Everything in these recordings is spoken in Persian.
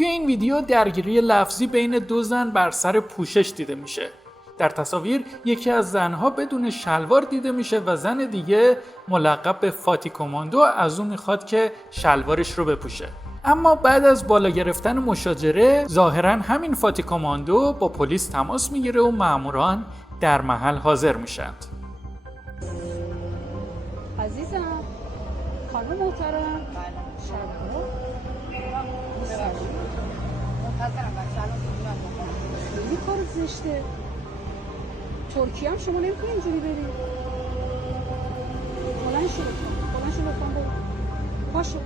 توی این ویدیو درگیری لفظی بین دو زن بر سر پوشش دیده میشه. در تصاویر یکی از زنها بدون شلوار دیده میشه و زن دیگه ملقب به فاتی کماندو از اون میخواد که شلوارش رو بپوشه. اما بعد از بالا گرفتن مشاجره ظاهرا همین فاتی کماندو با پلیس تماس میگیره و ماموران در محل حاضر میشند. عزیزم خانم محترم خیلی کار زشته. ترکیه هم شما نمیتونی اینجوری بری. بلند شو لطفا برو. پاشو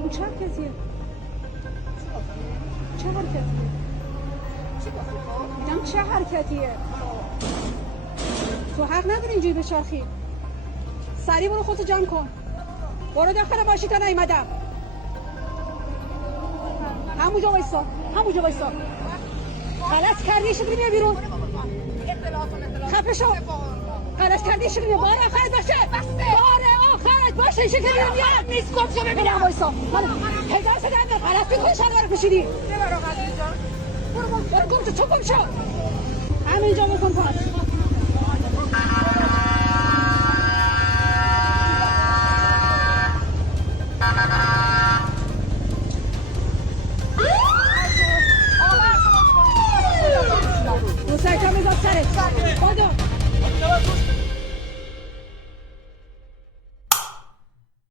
اون چه حرکتیه؟ میگم چه حرکتیه؟ تو حق نداری اینجوری بچرخی. سریع برو خودتو جمع کن. برو داخل ماشین تا نیومدم. همونجا وایسا. غلط کردی شو بیا بیرون. خفه شو. غلط کردی شو بیا. بار آخرت باشه. ایشه که بیرون میاد. نیست گفت شو ببینم وایسا. پدر شدن غلط میکنی شلوار پوشیدی. برو گم شو. همینجا بکن پاس.